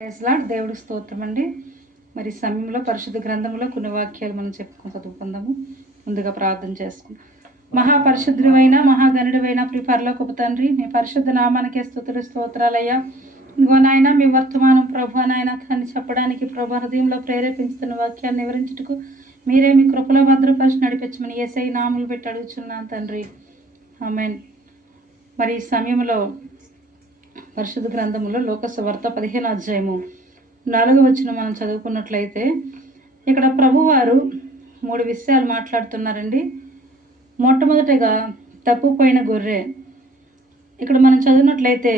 ప్రైజ్లాడ్ దేవుడి స్తోత్రం అండి. మరి సమయంలో పరిశుద్ధ గ్రంథంలో కొన్ని వాక్యాలు మనం చెప్పుకుని చదువుకుందాము. ముందుగా ప్రార్థన చేసుకుందాం. మహాపరిశుద్ధుడైన మహాగణుడివైన ప్రి తండ్రి మీ పరిశుద్ధ నామానికే స్థుతులు స్తోత్రాలయ్యా. ఇదిగో నాయన మీ వర్తమానం ప్రభు నాయన దాన్ని చెప్పడానికి ప్రభు హృదయంలో ప్రేరేపించుతున్న వాక్యాన్ని వివరించుటకు మీరే మీ కృపలో భద్రపరిచి నడిపించమని ఏసై నాములు పెట్టి అడుగుచున్నాను తండ్రి. ఆమెన్. మరి ఈ సమయంలో పరిశుద్ధ గ్రంథంలో లోకసవార్త పదిహేను అధ్యాయము. నాలుగు వచ్చిన మనం చదువుకున్నట్లయితే ఇక్కడ ప్రభువారు మూడు విషయాలు మాట్లాడుతున్నారండి. మొట్టమొదటిగా తప్పుపోయిన గొర్రె. ఇక్కడ మనం చదివినట్లయితే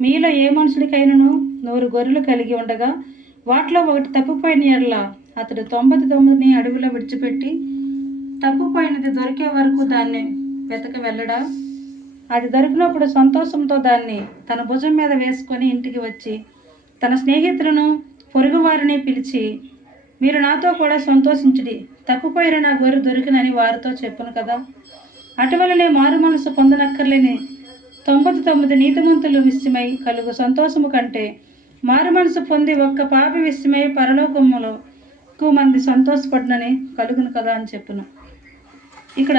మీలో ఏ మనుషుడికైనను నూరు గొర్రెలు కలిగి ఉండగా వాటిలో ఒకటి తప్పుపోయిన ఎడల అతడు తొంభై తొమ్మిదిని అడవిలో విడిచిపెట్టి తప్పుపోయినది దొరికే వరకు దాన్ని వెతక వెళ్ళడా? అది దొరికినప్పుడు సంతోషంతో దాన్ని తన భుజం మీద వేసుకొని ఇంటికి వచ్చి తన స్నేహితులను పొరుగువారిని పిలిచి మీరు నాతో కూడా సంతోషించుడి తప్పుపోయిన నా గొర్రె దొరికినని వారితో చెప్పును కదా. అటువలనే మారు మనసు పొందనక్కర్లేని తొంభై తొమ్మిది నీతిమంతులు విషయమై కలుగు సంతోషము కంటే మారు మనసు పొంది ఒక్క పాపి విషయమై పరలోకములో ఎక్కువ మంది సంతోషపడినని కలుగును కదా అని చెప్పును. ఇక్కడ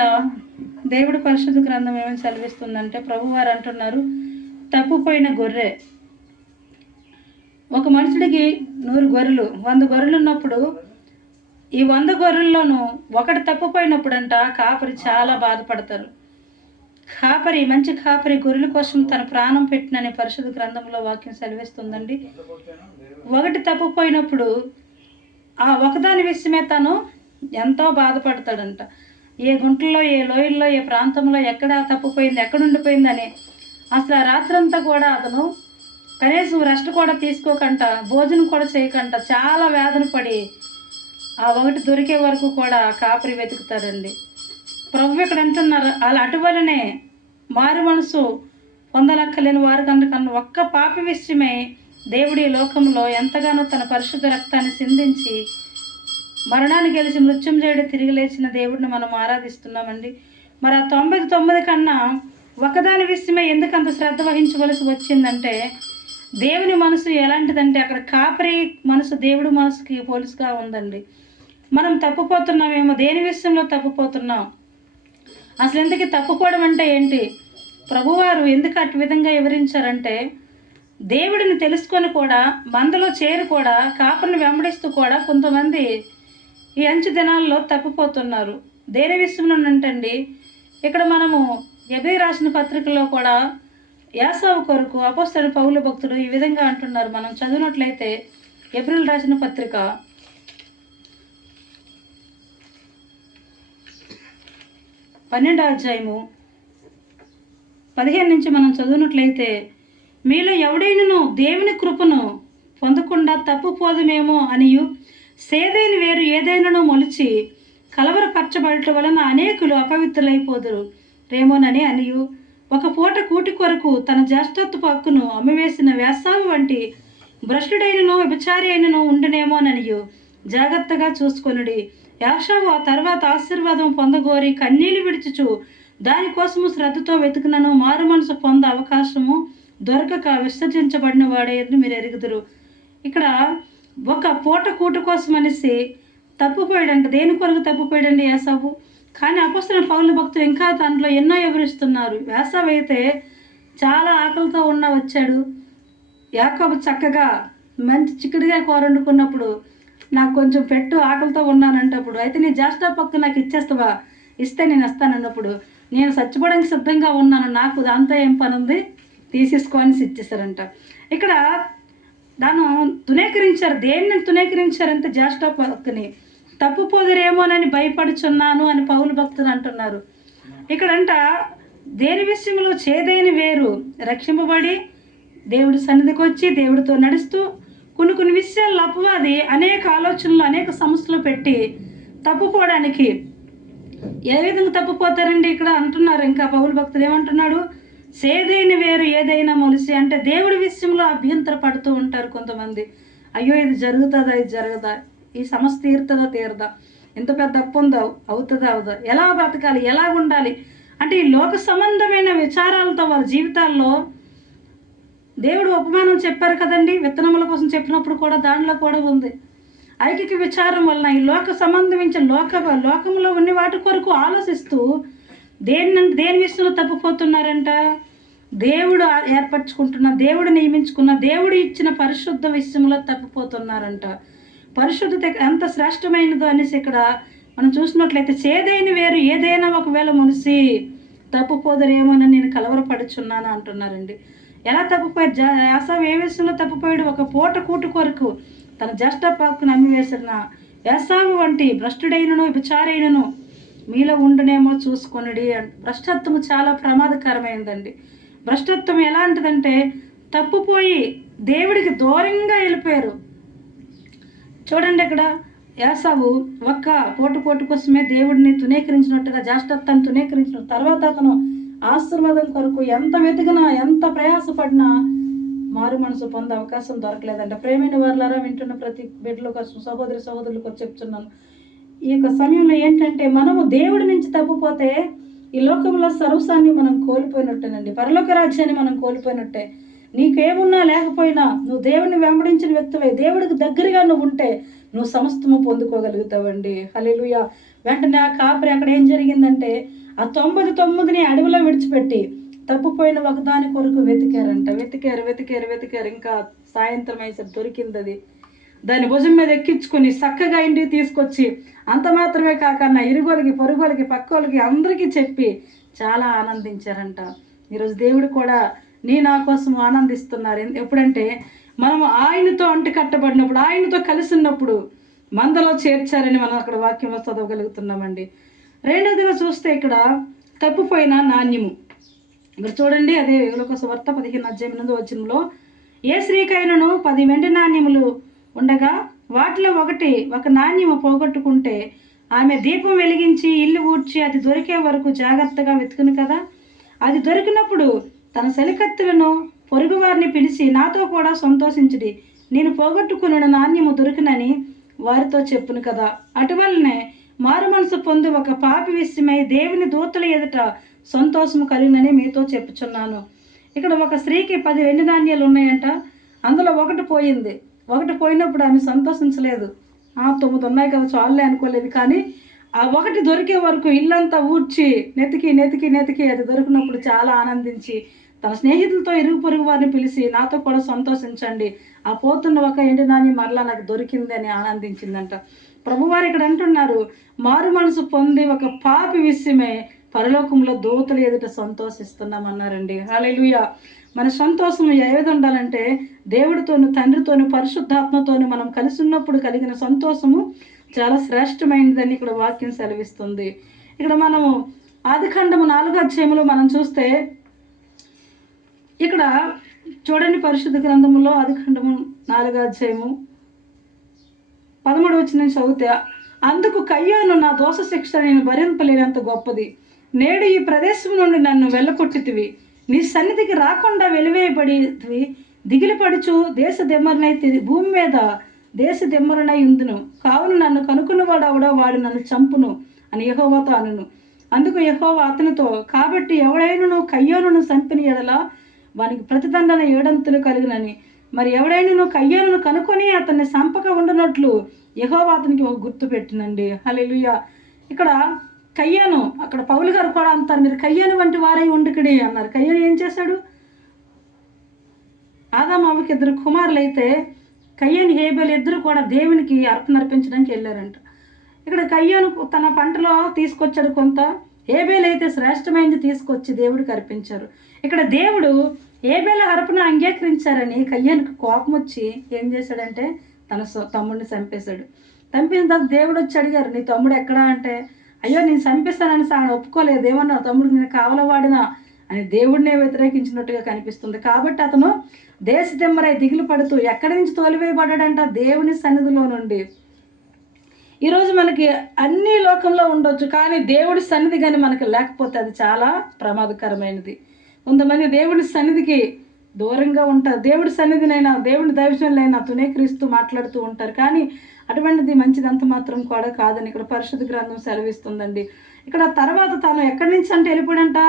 దేవుడు పరిశుద్ధ గ్రంథం ఏమని సెలవిస్తుందంటే ప్రభువారు అంటున్నారు తప్పుపోయిన గొర్రె. ఒక మనుషుడికి నూరు గొర్రెలు వంద గొర్రెలు ఉన్నప్పుడు ఈ వంద గొర్రెల్లోనూ ఒకటి తప్పుపోయినప్పుడంట కాపరి చాలా బాధపడతారు. కాపరి మంచి కాపరి గొర్రెల కోసం తన ప్రాణం పెట్టినని పరిశుద్ధ గ్రంథంలో వాక్యం సెలవిస్తుందండి. ఒకటి తప్పుపోయినప్పుడు ఆ ఒకదాని విషయమే తను ఎంతో బాధపడతాడంట. ఏ గుంటల్లో ఏ లోయల్లో ఏ ప్రాంతంలో ఎక్కడ తప్పిపోయింది ఎక్కడ ఉండిపోయిందని అసలు ఆ రాత్రంతా కూడా అతను కనీసం రెస్ట్ కూడా తీసుకోకంట భోజనం కూడా చేయకంట చాలా వేదన పడి ఆ ఒకటి దొరికే వరకు కూడా కాపరి వెతుకుతారండి. ప్రభు ఇక్కడ అంటున్నారు అలా అటువలనే మారు మనసు పొందలక్కలేని వారు కనుక కన్నా ఒక్క పాపి విషయమై దేవుడి లోకంలో ఎంతగానో తన పరిశుద్ధ రక్తాన్ని సిందించి మరణాన్ని గెలిచి మృత్యుంజయుడు చేయడు తిరిగి లేచిన దేవుడిని మనం ఆరాధిస్తున్నామండి. మరి ఆ తొంభై తొమ్మిది కన్నా ఒకదాని విషయమే ఎందుకు అంత శ్రద్ధ వహించవలసి వచ్చిందంటే దేవుని మనసు ఎలాంటిదంటే అక్కడ కాపరి మనసు దేవుడి మనసుకి పోలుసుగా ఉందండి. మనం తప్పుపోతున్నామేమో దేని విషయంలో తప్పుపోతున్నాం? అసలు ఎందుకు తప్పుకోవడం అంటే ఏంటి? ప్రభువారు ఎందుకు అటు విధంగా వివరించారంటే దేవుడిని తెలుసుకొని కూడా మందలో చేరు కూడా కాపరిని వెంబడిస్తూ కూడా కొంతమంది ఈ అంచు దినాల్లో తప్పిపోతున్నారు. దేని విషయంలో అంటండి ఇక్కడ మనము ఎబే రాసిన పత్రికలో కూడా యాసవ కొరకు అపోస్తల పౌల భక్తుడు ఈ విధంగా అంటున్నారు. మనం చదివినట్లయితే ఏప్రిల్ రాసిన పత్రిక. పన్నెండో అధ్యాయము. పదిహేను నుంచి మనం చదివినట్లయితే మీలో ఎవడైనను దేవుని కృపను పొందకుండా తప్పు పోదుమేమో అనియు సేదైన వేరు ఏదైనాను మొలిచి కలవరపరచబడటం వలన అనేకులు అపవిత్రులైపోదురు. రేమోనని అనియు ఒక పూట కూటి కొరకు తన జ్యేష్ఠత్వపు హక్కును అమ్మివేసిన వ్యాసావి వంటి భ్రష్టుడైనను విభచారి అయినను ఉండనేమోననియు. జాగ్రత్తగా చూసుకొనుడి. యాషావు ఆ తర్వాత ఆశీర్వాదం పొందగోరి కన్నీళ్ళు విడిచుచు. దానికోసము శ్రద్ధతో వెతుకునను మారు మనసు పొంద అవకాశము దొరకక విసర్జించబడిన వాడే మీరు ఎరుగుదురు. ఇక్కడ ఒక పూట కూట కోసం అనేసి తప్పుపోయాడంట. దేని కొరకు తప్పుపోయాడండి యాసావు కానీ అపస్తున్న పౌరుల భక్తులు ఇంకా దాంట్లో ఎన్నో వివరిస్తున్నారు. వేసవి అయితే చాలా ఆకలితో ఉన్న వచ్చాడు. యాకోబు చక్కగా మంచి చిక్కుడుగా కూర వండుకున్నప్పుడు నాకు కొంచెం పెట్టు ఆకలితో ఉన్నానంటప్పుడు అయితే నీ జాస్టా పక్క నాకు ఇచ్చేస్తావా? ఇస్తే నేను వస్తానన్నప్పుడు నేను చచ్చిపోవడానికి సిద్ధంగా ఉన్నాను. నాకు దాంతో ఏం పని ఉంది తీసేసుకోని ఇచ్చేసారంట ఇక్కడ దాన్ని తునేకరించారు. దేన్ని తునీకరించారంటే జ్యేష్ఠ పక్కని తప్పుపోదురేమోనని భయపడుచున్నాను అని పౌలు భక్తులు అంటున్నారు. ఇక్కడంట దేని విషయంలో చేదైన వేరు? రక్షింపబడి దేవుడి సన్నిధికి వచ్చి దేవుడితో నడుస్తూ కొన్ని కొన్ని విషయాల్లో అపవాది అనేక ఆలోచనలు అనేక సమస్యలు పెట్టి తప్పుపోవడానికి ఏ విధంగా తప్పుపోతారండి ఇక్కడ అంటున్నారు. ఇంకా పౌలు భక్తులు ఏమంటున్నాడు? సేదైన వేరు ఏదైనా మనిషి అంటే దేవుడి విషయంలో అభ్యంతర పడుతూ ఉంటారు కొంతమంది. అయ్యో ఇది జరుగుతుందా ఇది జరగదా? ఈ సమస్య తీరుతుందా తీరదా? ఎంత పెద్ద అప్పు ఉందో? అవుతుందా అవుదా? ఎలా బ్రతకాలి? ఎలా ఉండాలి? అంటే ఈ లోక సంబంధమైన విచారాలతో వాళ్ళ జీవితాల్లో దేవుడు ఉపమానం చెప్పారు కదండి. విత్తనముల కోసం చెప్పినప్పుడు కూడా దానిలో కూడా ఉంది. ఐకిక విచారం వలన ఈ లోక సంబంధించిన లోక లోకంలో ఉన్న వాటి కొరకు ఆలోచిస్తూ దేని దేని విషయంలో తప్పిపోతున్నారంట? దేవుడు ఏర్పరచుకుంటున్న దేవుడు నియమించుకున్న దేవుడు ఇచ్చిన పరిశుద్ధ విషయంలో తప్పిపోతున్నారంట. పరిశుద్ధత ఎంత శ్రేష్టమైనదో అనేసి ఇక్కడ మనం చూసినట్లయితే చేదైన వేరు ఏదైనా ఒకవేళ మనిషి తప్పుపోదరేమోనని నేను కలవరపడుచున్నాను అంటున్నారండి. ఎలా తప్పిపోయాడు జా యాసవ్ ఏ విషయంలో తప్పిపోయాడు? ఒక పూట కూటు కొరకు తన జ్యేష్ఠ పాకును అమ్మివేసిన యాసావు వంటి భ్రష్టుడైనను విచారైనను మీలో ఉండునేమో చూసుకొనిడి భ్రష్టత్వం చాలా ప్రమాదకరమైందండి. భ్రష్టత్వం ఎలాంటిదంటే తప్పుపోయి దేవుడికి దూరంగా వెళ్ళిపోయారు. చూడండి ఇక్కడ యాసావు ఒక్క పోటు పోటు కోసమే దేవుడిని తునీకరించినట్టుగా జాష్టత్వాన్ని తునీకరించిన తర్వాత అతను ఆశీర్వాదం కొరకు ఎంత వెతికినా ఎంత ప్రయాసపడినా మారు మనసు పొందే అవకాశం దొరకలేదంట ప్రేమైన వారులారా వింటున్న ప్రతి బిడ్డల సహోదరి సహోదరులకు చెప్తున్నాను. ఈ యొక్క సమయంలో ఏంటంటే మనము దేవుడి నుంచి తప్పిపోతే ఈ లోకంలో సర్వసాన్ని మనం కోల్పోయినట్టేనండి. పరలోక రాజ్యాన్ని మనం కోల్పోయినట్టే. నీకేమున్నా లేకపోయినా నువ్వు దేవుడిని వెంబడించిన వ్యక్తివై దేవుడికి దగ్గరగా నువ్వు ఉంటే నువ్వు సమస్తము పొందుకోగలుగుతావండి. హల్లెలూయా. వెంటనే ఆ కాపరి అక్కడ ఏం జరిగిందంటే ఆ తొంభై తొమ్మిదిని అడవిలో విడిచిపెట్టి తప్పిపోయిన ఒకదాని కొరకు వెతికారంట. వెతికారు వెతికారు వెతికారు. ఇంకా సాయంత్రం అయితే దొరికింది అది. దాని భుజం మీద ఎక్కించుకొని చక్కగా ఇంటికి తీసుకొచ్చి అంత మాత్రమే కాకన్నా ఇరుగోలకి పొరుగోలకి పక్కోలకి అందరికీ చెప్పి చాలా ఆనందించారంట. ఈరోజు దేవుడు కూడా నీ నా కోసం ఆనందిస్తున్నారు. ఎప్పుడంటే మనం ఆయనతో అంటు కట్టబడినప్పుడు ఆయనతో కలిసి ఉన్నప్పుడు మందలో చేర్చారని మనం అక్కడ వాక్యంలో చదవగలుగుతున్నామండి. రెండోదిగా చూస్తే ఇక్కడ తప్పిపోయిన నాణ్యము. ఇక్కడ చూడండి అదే ఒక వార్త పదిహేను అధ్యాయం వచ్చినంలో ఏ స్త్రీకైనను పది వెండి నాణ్యములు ఉండగా వాటిలో ఒకటి ఒక నాణ్యము పోగొట్టుకుంటే ఆమె దీపం వెలిగించి ఇల్లు ఊడ్చి అది దొరికే వరకు జాగ్రత్తగా వెతుకును కదా. అది దొరికినప్పుడు తన సెలికత్తులను పొరుగువారిని పిలిచి నాతో కూడా సంతోషించుడి. నేను పోగొట్టుకున్న నాణ్యము దొరికినని వారితో చెప్పును కదా. అటువలనే మారు మనసు పొంది ఒక పాపి విషయమై దేవుని దూతల ఎదుట సంతోషము కలిగినని మీతో చెప్పుచున్నాను. ఇక్కడ ఒక స్త్రీకి పది వెండి నాణ్యాలు ఉన్నాయంట. అందులో ఒకటి పోయింది. ఒకటి పోయినప్పుడు ఆమె సంతోషించలేదు. ఆ తొమ్మిది ఉన్నాయి కదా చాలులే అనుకోలేదు. కానీ ఆ ఒకటి దొరికే వరకు ఇల్లంతా ఊడ్చి నెతికి నెతికి నెతికి అది దొరికినప్పుడు చాలా ఆనందించి తన స్నేహితులతో ఇరుగు పొరుగు వారిని పిలిచి నాతో కూడా సంతోషించండి. ఆ పోతున్న ఒక ఏంటి నాణ్యం మరలా నాకు దొరికింది అని ఆనందించిందంట. ప్రభువారు ఇక్కడ అంటున్నారు మారు మనసు పొంది ఒక పాపి విషయమే పరలోకంలో దూతలు ఎదుట సంతోషిస్తున్నామన్నారండి. హాలేలుయ మన సంతోషం ఏ విధంగా ఉండాలంటే దేవుడితోను తండ్రితోను పరిశుద్ధాత్మతోను మనం కలిసి ఉన్నప్పుడు కలిగిన సంతోషము చాలా శ్రేష్టమైనదని ఇక్కడ వాక్యం సెలవిస్తుంది. ఇక్కడ మనము ఆదిఖండము నాలుగు అధ్యాయంలో మనం చూస్తే ఇక్కడ చూడండి పరిశుద్ధ గ్రంథములో ఆదిఖండము నాలుగు అధ్యాయము పదమూడు వచ్చిన చదివితే అందుకు కయ్యాను నా దోష శిక్ష నేను భరింపలేనంత గొప్పది. నేడు ఈ ప్రదేశం నుండి నన్ను వెళ్ళకొట్టితివి నీ సన్నిధికి రాకుండా వెలివేయబడి దిగిలిపడుచు దేశ దెమ్మరనైతే భూమి మీద దేశ దెమ్మరనై ఉందును. కావున నన్ను కనుక్కున్నవాడు అవడో వాడు నన్ను చంపును అని యహోవాతో అనును అందుకు యహోవా అతనితో కాబట్టి ఎవడైనను కయ్యోను చంపిన ఎడల వానికి ప్రతిదండన ఏడంతులు కలిగినని. మరి ఎవడైనా కయ్యోను కనుక్కొని అతన్ని సంపక ఉండనట్లు యహోవా అతనికి ఒక గుర్తు పెట్టినండి. హల్లెలూయా. ఇక్కడ కయ్యాను అక్కడ పౌలు గారు కూడా అంటారు మీరు కయ్యాను వంటి వారై ఉండుకడి అన్నారు. కయ్యాను ఏం చేశాడు? ఆదామావికి ఇద్దరు కుమారులు అయితే కయ్యాను హేబేలు ఇద్దరు కూడా దేవునికి అర్పణ అర్పించడానికి వెళ్ళారంట. ఇక్కడ కయ్యాను తన పంటలో తీసుకొచ్చాడు కొంత ఏబేలు అయితే శ్రేష్టమైనది తీసుకొచ్చి దేవుడికి అర్పించారు. ఇక్కడ దేవుడు ఏబేల అర్పణ అంగీకరించారని కయ్యానికి కోపం వచ్చి ఏం చేశాడంటే తన తమ్ముడిని చంపేశాడు. చంపిన తర్వాత దేవుడు వచ్చి అడిగారు నీ తమ్ముడు ఎక్కడా? అంటే అయ్యో నేను చంపిస్తానని ఆయన ఒప్పుకోలేదు. ఏమన్నా తమ్ముడు నేను కావలవాడినా అని దేవుడినే వ్యతిరేకించినట్టుగా కనిపిస్తుంది. కాబట్టి అతను దేశ దెమ్మరై దిగులు పడుతూ ఎక్కడి నుంచి తోలివేయబడ్డాడంట? దేవుని సన్నిధిలో నుండి. ఈరోజు మనకి అన్ని లోకంలో ఉండొచ్చు కానీ దేవుడి సన్నిధి కానీ మనకి లేకపోతే అది చాలా ప్రమాదకరమైనది. కొంతమంది దేవుడి సన్నిధికి దూరంగా ఉంటారు. దేవుడి సన్నిధినైనా దేవుడి దైవజనులైనా తునేకరిస్తూ మాట్లాడుతూ ఉంటారు. కానీ అటువంటిది మంచిదంత మాత్రం కూడా కాదని ఇక్కడ పరిశుద్ధ గ్రంథం సెలవిస్తుందండి. ఇక్కడ తర్వాత తాను ఎక్కడి నుంచి అంటే వెళ్ళిపోడంట?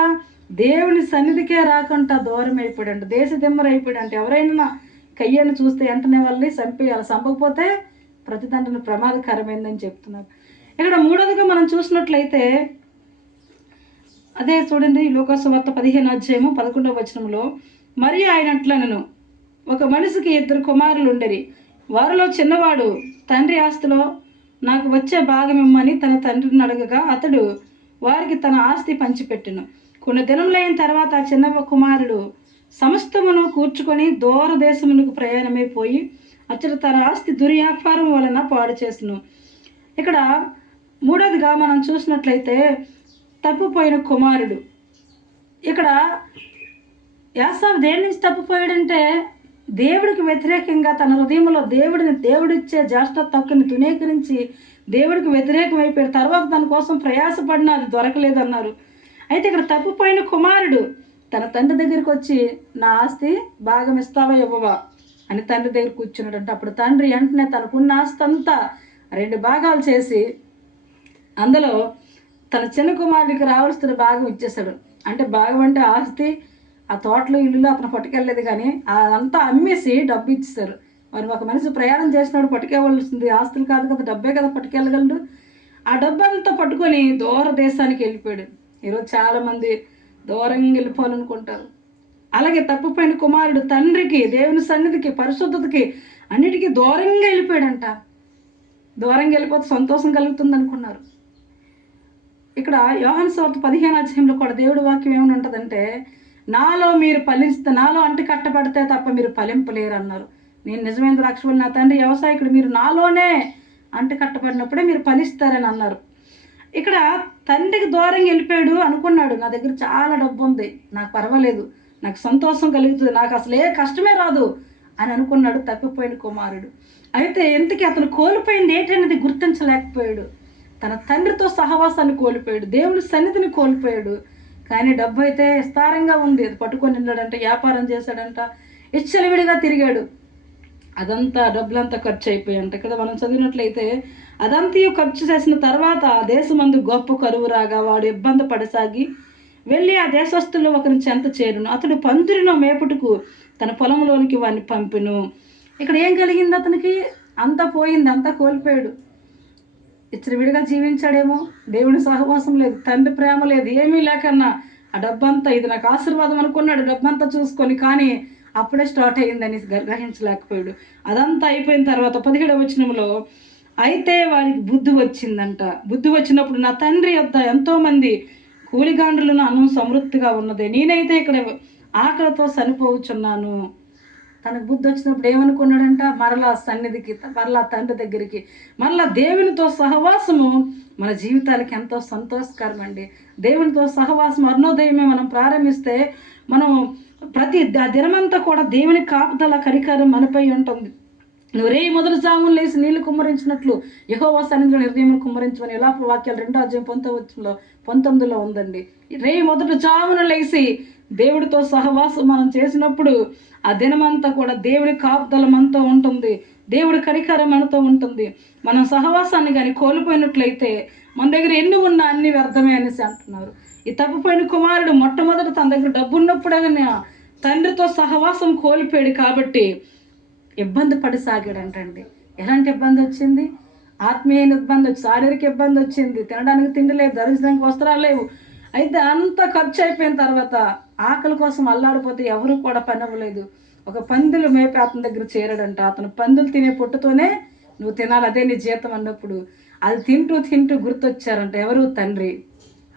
దేవుని సన్నిధికే రాకుండా దూరం అయిపోయాడంట దేశ దిమ్మర అయిపోయాడంట ఎవరైనా కయ్యను చూస్తే వెంటనే వాళ్ళని చంపేయాలి చంపకపోతే ప్రతిదండన ప్రమాదకరమైందని చెప్తున్నారు. ఇక్కడ మూడోదిగా మనం చూసినట్లయితే అదే చూడండి లోకాసు వార్త పదిహేను అధ్యాయము పదకొండవ వచనంలో మరి ఆయన అట్లనను. ఒక మనిషికి ఇద్దరు కుమారులు ఉండరి వారిలో చిన్నవాడు తండ్రి ఆస్తిలో నాకు వచ్చే భాగం ఇమ్మని తన తండ్రిని అడగగా అతడు వారికి తన ఆస్తి పంచిపెట్టును. కొన్ని దినములైన తర్వాత ఆ చిన్న కుమారుడు సమస్తమును కూర్చుకొని దూరదేశమునకు ప్రయాణమైపోయి అతడు తన ఆస్తి దుర్వ్యాపారం వలన పాడు చేసును. ఇక్కడ మూడోదిగా మనం చూసినట్లయితే తప్పిపోయిన కుమారుడు. ఇక్కడ యాసావు దేని నుంచి తప్పిపోయాడంటే దేవుడికి వ్యతిరేకంగా తన హృదయంలో దేవుడిని దేవుడిచ్చే జ్యేష్ఠ తక్కుని తునీకరించి దేవుడికి వ్యతిరేకం అయిపోయాడు. తర్వాత దాని కోసం ప్రయాసపడిన అది దొరకలేదన్నారు. అయితే ఇక్కడ తప్పిపోయిన కుమారుడు తన తండ్రి దగ్గరికి వచ్చి నా ఆస్తి భాగం ఇస్తావా ఇవ్వవా అని తండ్రి దగ్గర కూర్చున్నాడంటే. అప్పుడు తండ్రి వెంటనే తనకున్న ఆస్తి అంతా రెండు భాగాలు చేసి అందులో తన చిన్న కుమారుడికి రావాల్సిన భాగం ఇచ్చేశాడు. అంటే భాగం అంటే ఆస్తి ఆ తోటలో ఇల్లులో అతను పట్టుకెళ్ళలేదు కానీ అదంతా అమ్మేసి డబ్బు ఇచ్చేశారు. మరి ఒక మనిషి ప్రయాణం చేసినప్పుడు పట్టుకెళ్ళవలసింది ఆస్తులు కాదు కదా డబ్బే కదా పట్టుకెళ్ళగలడు. ఆ డబ్బు అంతా పట్టుకొని దూర దేశానికి వెళ్ళిపోయాడు. ఈరోజు చాలామంది దూరంగా వెళ్ళిపోవాలనుకుంటారు. అలాగే తప్పిపోయిన కుమారుడు తండ్రికి దేవుని సన్నిధికి పరిశుద్ధతకి అన్నిటికీ దూరంగా వెళ్ళిపోయాడంట. దూరంగా వెళ్ళిపోతే సంతోషం కలుగుతుంది అనుకున్నారు ఇక్కడ యోహన్ స్వార్థ పదిహేను అధ్యాయంలో కూడా దేవుడి వాక్యం ఏమైనా ఉంటుందంటే నాలో మీరు ఫలిస్తే నాలో అంటి కట్టబడితే తప్ప మీరు ఫలింపలేరు అన్నారు నేను నిజమైన ద్రాక్షపల్లి నా తండ్రి వ్యవసాయకుడు మీరు నాలోనే అంటి కట్టబడినప్పుడే మీరు ఫలిస్తారని అన్నారు. ఇక్కడ తండ్రికి దూరంగా వెళ్ళిపోయాడు అనుకున్నాడు. నా దగ్గర చాలా డబ్బు ఉంది. నాకు పర్వాలేదు. నాకు సంతోషం కలుగుతుంది. నాకు అసలు ఏ కష్టమే రాదు అని అనుకున్నాడు తప్పిపోయిన కుమారుడు. అయితే ఇంతకీ అతను కోల్పోయింది ఏంటనేది గుర్తించలేకపోయాడు. తన తండ్రితో సహవాసాన్ని కోల్పోయాడు. దేవుని సన్నిధిని కోల్పోయాడు. కానీ డబ్బు అయితే విస్తారంగా ఉంది. అది పట్టుకొని ఉన్నాడంట వ్యాపారం చేశాడంట ఇచ్చలవిడిగా తిరిగాడు. అదంతా డబ్బులంతా ఖర్చు అయిపోయాయంట ఇక్కడ మనం చదివినట్లయితే అదంతా ఖర్చు చేసిన తర్వాత ఆ దేశమందు గొప్ప కరువు రాగా వాడు ఇబ్బంది పడసాగి వెళ్ళి ఆ దేశస్తుల్లో ఒకరిని చెంత చేరును. అతడు పందిరిన మేపుటకు తన పొలంలోనికి వాడిని పంపిను. ఇక్కడ ఏం కలిగింది అతనికి అంతా పోయింది అంతా కోల్పోయాడు. విడిగా జీవించాడేమో? దేవుని సహవాసం లేదు తండ్రి ప్రేమ లేదు ఏమీ లేకన్నా. ఆ డబ్బంతా ఇది నాకు ఆశీర్వాదం అనుకున్నాడు డబ్బంతా చూసుకొని కానీ అప్పుడే స్టార్ట్ అయ్యిందని గ్రహించలేకపోయాడు. అదంతా అయిపోయిన తర్వాత పదిహేడవ వచనంలో అయితే వాడికి బుద్ధి వచ్చిందంట. బుద్ధి వచ్చినప్పుడు నా తండ్రి యొద్ద ఎంతోమంది కూలిగాండ్రులను అన్నం సమృద్ధిగా ఉన్నది. నేనైతే ఇక్కడ ఆకలితో చనిపోవచ్చున్నాను తనకు బుద్ధి వచ్చినప్పుడు ఏమనుకున్నాడంట? మరలా సన్నిధికి మరలా తండ్రి దగ్గరికి మరలా దేవునితో సహవాసము. మన జీవితాలకి ఎంతో సంతోషకరం అండి. దేవునితో సహవాసం అరుణోదయమే మనం ప్రారంభిస్తే మనం ప్రతి దినమంతా కూడా దేవుని కాపుదల కరికారం మనపై ఉంటుంది. నువ్వు రే మొదటి జాములు లేచి నీళ్ళు కుమ్మరించినట్లు యహోవా సన్నిధిలో నిర్ణయం కుమ్మరించమని ఎలా వాక్యాలు రెండో అధ్యాయం పంతొమ్మిదిలో పంతొమ్మిదిలో ఉందండి. రే మొదటి జామున లేచి దేవుడితో సహవాసం మనం చేసినప్పుడు ఆ దినమంతా కూడా దేవుడి కాపుదల మనతో ఉంటుంది. దేవుడి కరికారం మనతో ఉంటుంది. మనం సహవాసాన్ని కానీ కోల్పోయినట్లయితే మన దగ్గర ఎన్ని ఉన్నా అన్ని వ్యర్థమే అనేసి అంటున్నారు. ఈ తప్పిపోయిన కుమారుడు మొట్టమొదట తన దగ్గర డబ్బు ఉన్నప్పుడే తండ్రితో సహవాసం కోల్పోయాడు కాబట్టి ఇబ్బంది పడసాగాడంటండి. ఎలాంటి ఇబ్బంది వచ్చింది? ఆత్మీయ ఇబ్బంది వచ్చి శారీరక ఇబ్బంది వచ్చింది. తినడానికి తిండి లేదు దర్శనానికి వస్త్రాలు లేవు. అయితే అంత ఖర్చు అయిపోయిన తర్వాత ఆకలి కోసం అల్లాడిపోతే ఎవరు కూడా పని అవ్వలేదు. ఒక పందులు మేపే అతని దగ్గర చేరాడంట. అతను పందులు తినే పొట్టుతోనే నువ్వు తినాలి అదే నీ జీతం అన్నప్పుడు. అది తింటూ తింటూ గుర్తొచ్చారంట ఎవరు? తండ్రి.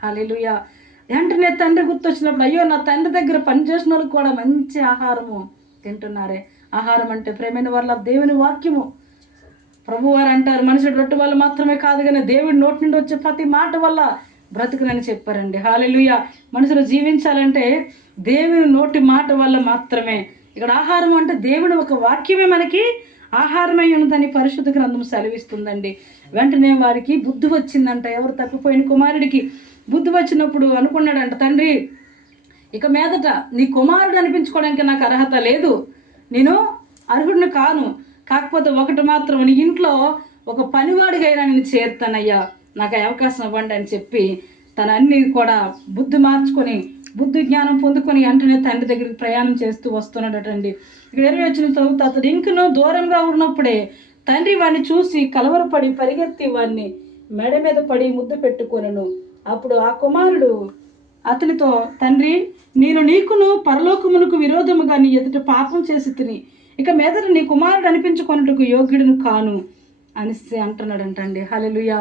హాలేలుయా వెంటనే తండ్రి గుర్తొచ్చినప్పుడు అయ్యో నా తండ్రి దగ్గర పనిచేసిన వాళ్ళు కూడా మంచి ఆహారము తింటున్నారే. ఆహారం అంటే ప్రేమైన వాళ్ళ దేవుని వాక్యము. ప్రభువారు అంటారు మనుషుడు రొట్టె వల్ల మాత్రమే కాదు కానీ దేవుడి నోటి నుండి వచ్చే ప్రతి మాట వల్ల బ్రతుకునని చెప్పారండి. హాలెలుయ మనుషులు జీవించాలంటే దేవుని నోటి మాట వల్ల మాత్రమే. ఇక్కడ ఆహారం అంటే దేవుని ఒక వాక్యమే మనకి ఆహారమై ఉన్నదని పరిశుద్ధ గ్రంథం సెలవిస్తుందండి. వెంటనే వారికి బుద్ధి వచ్చిందంట. ఎవరు తప్పిపోయిన కుమారుడికి బుద్ధి వచ్చినప్పుడు అనుకున్నాడంట తండ్రి ఇక మీదట నీ కుమారుడు అనిపించుకోవడానికి నాకు అర్హత లేదు. నేను అర్హుడిని కాను. కాకపోతే ఒకటి మాత్రం నీ ఇంట్లో ఒక పనివాడిగా అయినా నేను చేరుతానయ్యా. నాకు అవకాశం ఇవ్వండి అని చెప్పి తన అన్ని కూడా బుద్ధి మార్చుకొని బుద్ధి జ్ఞానం పొందుకొని వెంటనే తండ్రి దగ్గరికి ప్రయాణం చేస్తూ వస్తున్నాడటండి ఇక్కడ ఇరవై వచ్చిన తర్వాత అతడు ఇంకను దూరంగా ఉన్నప్పుడే తండ్రి వాడిని చూసి కలవరపడి పరిగెత్తి వాడిని మెడ మీద పడి ముద్దు పెట్టుకొనను. అప్పుడు ఆ కుమారుడు అతనితో తండ్రి నేను నీకును పరలోకమునకు విరోధముగా నీ ఎదుట పాపం చేసి తిని ఇక మీదట నీ కుమారుడు అనిపించుకొనుటకు యోగ్యుడిని కాను అనేసి అంటున్నాడంటండి. హల్లెలూయా.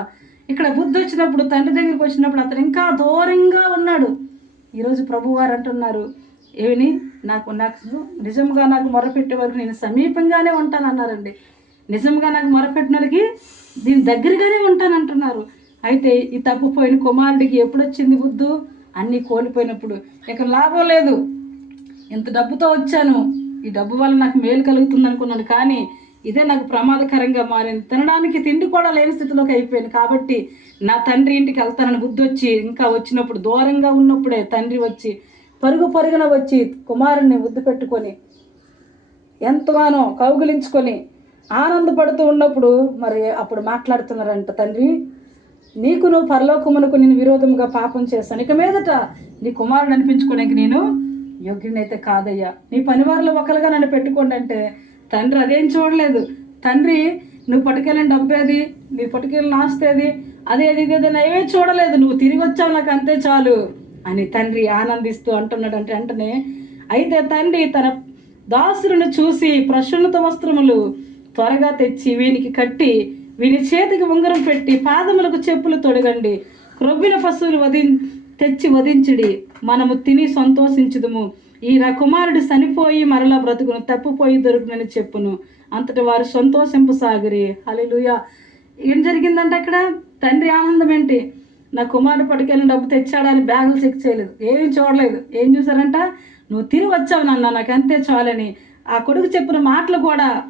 ఇక్కడ బుద్ధి వచ్చినప్పుడు తండ్రి దగ్గరికి వచ్చినప్పుడు అతను ఇంకా దూరంగా ఉన్నాడు. ఈరోజు ప్రభువారు అంటున్నారు ఏమిని? నాకు నాకు నిజంగా నాకు మొరపెట్టే వరకు నేను సమీపంగానే ఉంటాను అన్నారండి. నిజంగా నాకు మొరపెట్టిన వాళ్ళకి దీని దగ్గరగానే ఉంటాను అంటున్నారు. అయితే ఈ తప్పుపోయిన కుమారుడికి ఎప్పుడు వచ్చింది బుద్ధు? అన్నీ కోల్పోయినప్పుడు. ఇక లాభం లేదు. ఇంత డబ్బుతో వచ్చాను. ఈ డబ్బు వల్ల నాకు మేలు కలుగుతుంది అనుకున్నాను కానీ ఇదే నాకు ప్రమాదకరంగా మారింది. తినడానికి తిండి కూడా లేని స్థితిలోకి అయిపోయాను. కాబట్టి నా తండ్రి ఇంటికి వెళ్తానని బుద్ధి వచ్చి ఇంకా వచ్చినప్పుడు దూరంగా ఉన్నప్పుడే తండ్రి వచ్చి పరుగు పరుగున వచ్చి కుమారుణ్ణి ముద్దు పెట్టుకొని ఎంతగానో కౌగిలించుకొని ఆనందపడుతూ ఉన్నప్పుడు మరి అప్పుడు మాట్లాడుతున్నారంట తండ్రి నీకు నువ్వు పరలోకమునకు నేను విరోధముగా పాపం చేశాను. ఇక మీదట నీ కుమారుడు అనిపించుకోవడానికి నేను యోగ్యుడినైతే కాదయ్యా. నీ పనివారిలో ఒకరుగా నన్ను పెట్టుకోండి అంటే తండ్రి అదేం చూడలేదు. తండ్రి నువ్వు పట్టుకెళ్ళిన డబ్బేది నీ పట్టుకెళ్ళిన ఆస్తేది అదే అదేది ఇదేది ఏమీ చూడలేదు. నువ్వు తిరిగి వచ్చావు నాకు అంతే చాలు అని తండ్రి ఆనందిస్తూ అంటున్నాడు అంటే వెంటనే అయితే తండ్రి తన దాసులను చూసి ప్రసన్నత వస్త్రములు త్వరగా తెచ్చి వీనికి కట్టి వీని చేతికి ఉంగరం పెట్టి పాదములకు చెప్పులు తొడగండి. క్రొవ్విన పశువులు వధి తెచ్చి వధించుడి. మనము తిని సంతోషించుదుము. ఈ నా కుమారుడు చనిపోయి మరలా బ్రతుకును తప్పిపోయి దొరుకునని చెప్పును. అంతటి వారు సంతోషింపసాగిరి హల్లెలూయా. ఏం జరిగిందంటే అక్కడ? తండ్రి ఆనందం ఏంటి? నా కుమారుడు పట్టుకెళ్ళిన డబ్బు తెచ్చాడని అని బ్యాగులు చెక్ చేయలేదు. ఏమీ చూడలేదు. ఏం చూసారంట నువ్వు తిరిగి వచ్చావు నాన్న నాకు అంతే చాలని. ఆ కొడుకు చెప్పిన మాటలు కూడా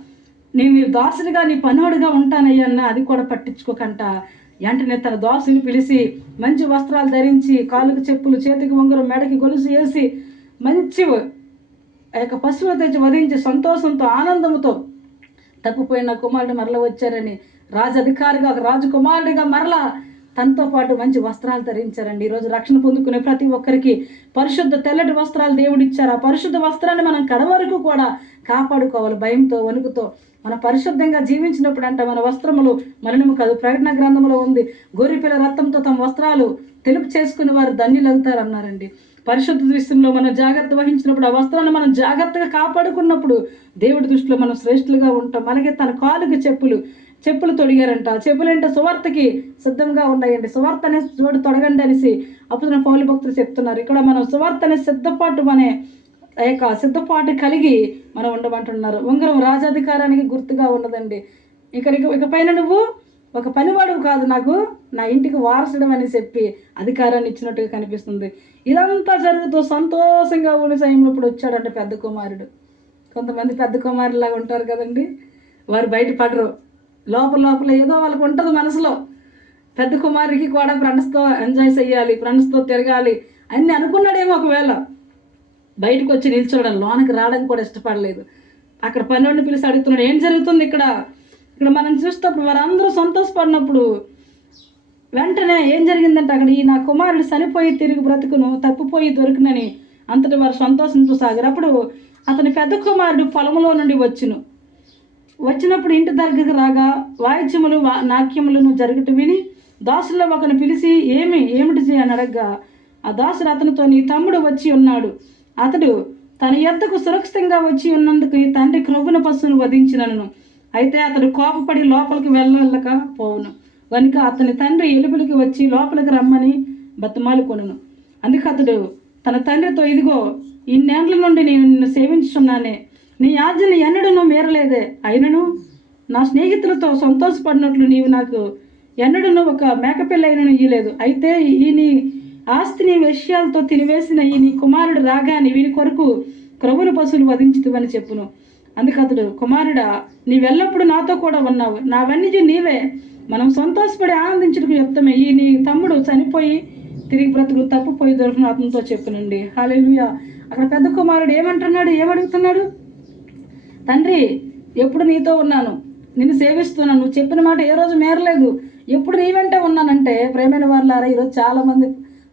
నేను నీ దాసుడిగా నీ పనోడుగా ఉంటానయ్యన్న అది కూడా పట్టించుకోకంట. వెంటనే తన దాసుని పిలిచి మంచి వస్త్రాలు ధరించి కాలుకు చెప్పులు చేతికి ఉంగరం మెడకి గొలుసు వేసి మంచి ఆ యొక్క పశువులు తెచ్చి వధించి సంతోషంతో ఆనందంతో తప్పిపోయిన కుమారుడు మరల వచ్చారని రాజు అధికారిగా ఒక రాజకుమారుడిగా మరలా తనతో పాటు మంచి వస్త్రాలు ధరించారండి. ఈరోజు రక్షణ పొందుకునే ప్రతి ఒక్కరికి పరిశుద్ధ తెల్లటి వస్త్రాలు దేవుడు ఇచ్చారు ఆ పరిశుద్ధ వస్త్రాన్ని మనం కడ వరకు కూడా కాపాడుకోవాలి. భయంతో వణుకుతో. మన పరిశుద్ధంగా జీవించినప్పుడు అంట మన వస్త్రములు మరణము కాదు ప్రకటన గ్రంథంలో ఉంది. గొర్రెపిల్ల రక్తంతో తమ వస్త్రాలు తెలుపు చేసుకుని వారు ధన్యులవుతారు అన్నారండి పరిశుద్ధ దృశ్యంలో మనం జాగ్రత్త వహించినప్పుడు ఆ వస్త్రాన్ని మనం జాగ్రత్తగా కాపాడుకున్నప్పుడు దేవుడి దృష్టిలో మనం శ్రేష్ఠులుగా ఉంటాం. అలాగే తన కాలుకి చెప్పులు చెప్పులు తొడిగారంట. చెప్పులు అంటే సువార్తకి సిద్ధంగా ఉన్నాయండి. సువార్త అనే చోటు తొడగండి అనేసి అప్పుడు పౌలు భక్తులు చెప్తున్నారు. ఇక్కడ మనం సువార్త అనే సిద్ధపాటు అనే ఆ యొక్క సిద్ధపాటు కలిగి మనం ఉండమంటున్నారు. ఉంగరం రాజాధికారానికి గుర్తుగా ఉన్నదండి. ఇక ఇక- ఇకపైన నువ్వు ఒక పనివాడు కాదు నాకు నా ఇంటికి వారసడం అని చెప్పి అధికారాన్ని ఇచ్చినట్టుగా కనిపిస్తుంది. ఇదంతా జరుగుతూ సంతోషంగా ఉన్న సమయంలో ఇప్పుడు వచ్చాడంటే పెద్ద కుమారుడు. కొంతమంది పెద్ద కుమారులాగా ఉంటారు కదండి. వారు బయట పడరు లోపల లోపల ఏదో వాళ్ళకు ఉంటుంది మనసులో. పెద్ద కుమారుడికి కూడా ఫ్రెండ్స్తో ఎంజాయ్ చేయాలి ఫ్రెండ్స్తో తిరగాలి అన్ని అనుకున్నాడేమో ఒకవేళ. బయటకు వచ్చి నిల్చోవడం లోనకి రావడం కూడా ఇష్టపడలేదు. అక్కడ పన్నెండు పిలిచి అడుగుతున్నాడు ఏం జరుగుతుంది ఇక్కడ? ఇక్కడ మనం చూస్తే వారందరూ సంతోషపడినప్పుడు వెంటనే ఏం జరిగిందంటే అక్కడ ఈ నా కుమారుడు చనిపోయి తిరిగి బ్రతుకును తప్పిపోయి దొరికినని అంతటి వారు సంతోషంతో సాగారు. అప్పుడు అతని పెద్ద కుమారుడు పొలంలో నుండి వచ్చును. వచ్చినప్పుడు ఇంటి దగ్గరకు రాగా వాయిద్యములు వా- నాట్యములను జరుగుట విని దాసుల్లో ఒకరిని పిలిచి ఏమి ఏమిటి అని అడగగా ఆ దాసుడు అతనితో నీ తమ్ముడు వచ్చి ఉన్నాడు. అతడు తన యొద్దకు సురక్షితంగా వచ్చి ఉన్నందుకు తండ్రి క్రొవ్వున పశువును వధించినను. అయితే అతడు కోపపడి లోపలికి వెళ్ళక పోవును. కనుక అతని తండ్రి ఎలుపులకి వచ్చి లోపలికి రమ్మని బతుమాలు కొనును. అందుకు అతడు తన తండ్రితో ఇదిగో ఇన్నేండ్ల నుండి నేను నిన్ను సేవించుచున్నానే. నీ ఆజ్ఞను ఎన్నడూ మీరలేదే. అయినను నా స్నేహితులతో సంతోషపడినట్లు నీవు నాకు ఎన్నడూ ఒక మేకపిల్ల అయినను ఇయ్యలేదు. అయితే ఈ నీ ఆస్తిని విషయాలతో తినివేసిన ఈ నీ కుమారుడు రాగాని వీని కొరకు క్రొవ్వుల పశువులు వధించుతువని చెప్పును. అందుకు అతడు కుమారుడా నీవెల్లప్పుడు నాతో కూడా ఉన్నావు. నావన్నీ నీవే. మనం సంతోషపడి ఆనందించుటకు యుక్తమే ఈ నీ తమ్ముడు చనిపోయి తిరిగి బ్రతుకు తప్పిపోయి దొరికిన అతనితో చెప్పినండి. హాలేలుయా అక్కడ పెద్ద కుమారుడు ఏమంటున్నాడు? ఏమడుగుతున్నాడు? తండ్రి ఎప్పుడు నీతో ఉన్నాను? నిన్ను సేవిస్తున్నాను. నువ్వు చెప్పిన మాట ఏ రోజు మేరలేదు. ఎప్పుడు నీ వెంట ఉన్నానంటే ప్రేమైన వాళ్ళారా ఈరోజు చాలామంది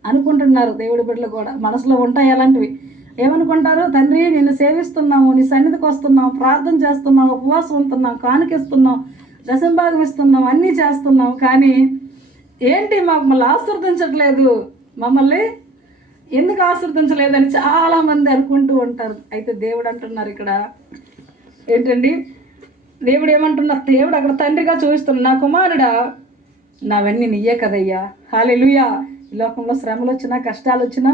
అనుకుంటున్నారు దేవుడి బిడ్డలు కూడా. మనసులో ఉంటాయి అలాంటివి. ఏమనుకుంటారు? తండ్రి నిన్ను సేవిస్తున్నాము నీ సన్నిధికి వస్తున్నాం ప్రార్థన చేస్తున్నాం ఉపవాసం ఉంటున్నాం కానుకిస్తున్నాం దశంభాగం ఇస్తున్నాం అన్నీ చేస్తున్నాం. కానీ ఏంటి మాకు మమ్మల్ని ఆశీర్దించట్లేదు మమ్మల్ని ఎందుకు ఆశీర్దించలేదని చాలామంది అనుకుంటూ ఉంటారు. అయితే దేవుడు అంటున్నారు ఇక్కడ. ఏంటండి? దేవుడు ఏమంటున్నారు? దేవుడు అక్కడ తండ్రిగా చూపిస్తున్నాడు నా కుమారుడా నావన్నీ నీయే కదయ్యా. హాలెలుయా. ఈ లోకంలో శ్రమలు వచ్చినా కష్టాలు వచ్చినా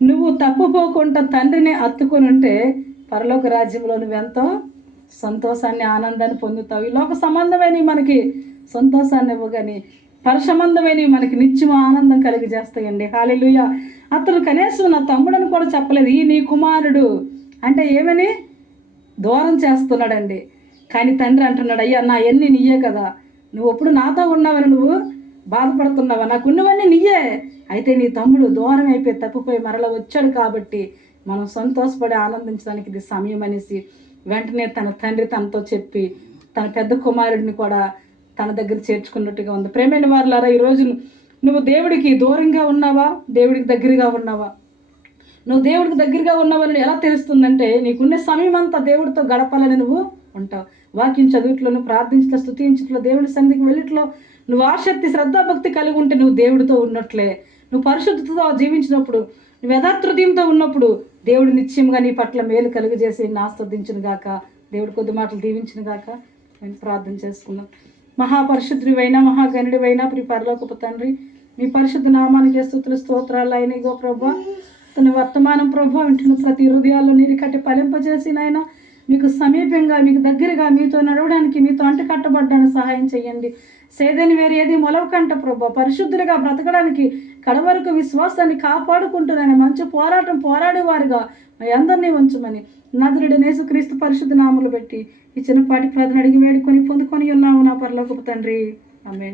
నువ్వు తప్పుపోకుండా తండ్రిని అత్తుకొని ఉంటే పరలోక రాజ్యంలో నువ్వెంతో సంతోషాన్ని ఆనందాన్ని పొందుతావు. ఈ లోక సంబంధమైనవి మనకి సంతోషాన్ని ఇవ్వగాని పరసంబంధమైనవి మనకి నిత్యం ఆనందం కలిగి చేస్తాయండి. హాలిలుయ అతను కనీసం నా తమ్ముడని కూడా చెప్పలేదు. ఈ నీ కుమారుడు అంటే ఏమని? దూరం చేస్తున్నాడండి. కానీ తండ్రి అంటున్నాడు అయ్యా నా ఎన్ని నీయే కదా. నువ్వు ఎప్పుడు నాతో ఉన్నావని నువ్వు బాధపడుతున్నావా? నాకు ఉన్నవన్నీ నీయే. అయితే నీ తమ్ముడు దూరం అయిపోయి తప్పిపోయి మరల వచ్చాడు కాబట్టి మనం సంతోషపడి ఆనందించడానికి ఇది సమయం అనేసి వెంటనే తన తండ్రి తనతో చెప్పి తన పెద్ద కుమారుడిని కూడా తన దగ్గర చేర్చుకున్నట్టుగా ఉంది. ప్రేమైన వారులారా ఈరోజు నువ్వు దేవుడికి దూరంగా ఉన్నావా? దేవుడికి దగ్గరగా ఉన్నావా? నువ్వు దేవుడికి దగ్గరగా ఉన్నావని ఎలా తెలుస్తుందంటే నీకున్న సమయం అంతా దేవుడితో గడపాలని నువ్వు ఉంటావు. వాక్యం చదువుట్లోను ప్రార్థించట్లో స్థుతించట్లో దేవుడి సన్నిధికి వెళ్ళిట్లో నువ్వు ఆసక్తి శ్రద్ధాభక్తి కలిగి ఉంటే నువ్వు దేవుడితో ఉన్నట్లే. నువ్వు పరిశుద్ధతతో జీవించినప్పుడు నువ్వు యథార్థ ఉన్నప్పుడు దేవుడు నిత్యంగా నీ పట్ల మేలు కలుగజేసి ఆస్వాదించును గాక. దేవుడు కొద్ది మాటలు దీవించిన గాక. నేను ప్రార్థన చేసుకున్నాం మహాపరిశుద్ధుడివైన మహాగణుడివైన ప్రి పరలోకపు తండ్రి మీ పరిశుద్ధ నామానికి స్థుతులు స్తోత్రాలు అయిన గో ప్రభా. తన వర్తమానం ప్రభా వింటున్న ప్రతి హృదయాల్లో నీరు కట్టి ఫలింపజేసి నాయన మీకు సమీపంగా మీకు దగ్గరగా మీతో నడవడానికి మీతో అంటు కట్టబడ్డానికి సహాయం చేయండి. సేదని వేరేది మొలవకంట ప్రభు. పరిశుద్ధులుగా బ్రతకడానికి కడవరకు విశ్వాసాన్ని కాపాడుకుంటున్నాను మంచి పోరాటం పోరాడేవారుగా అందరినీ ఉంచమని నదురుడు నేసుక్రీస్తు పరిశుద్ధ నామలు పెట్టి ఈ చిన్నపాటి ప్రార్థన అడిగి వేడుకొని పొందుకొని ఉన్నాము నా పరలోకపు తండ్రి. ఆమె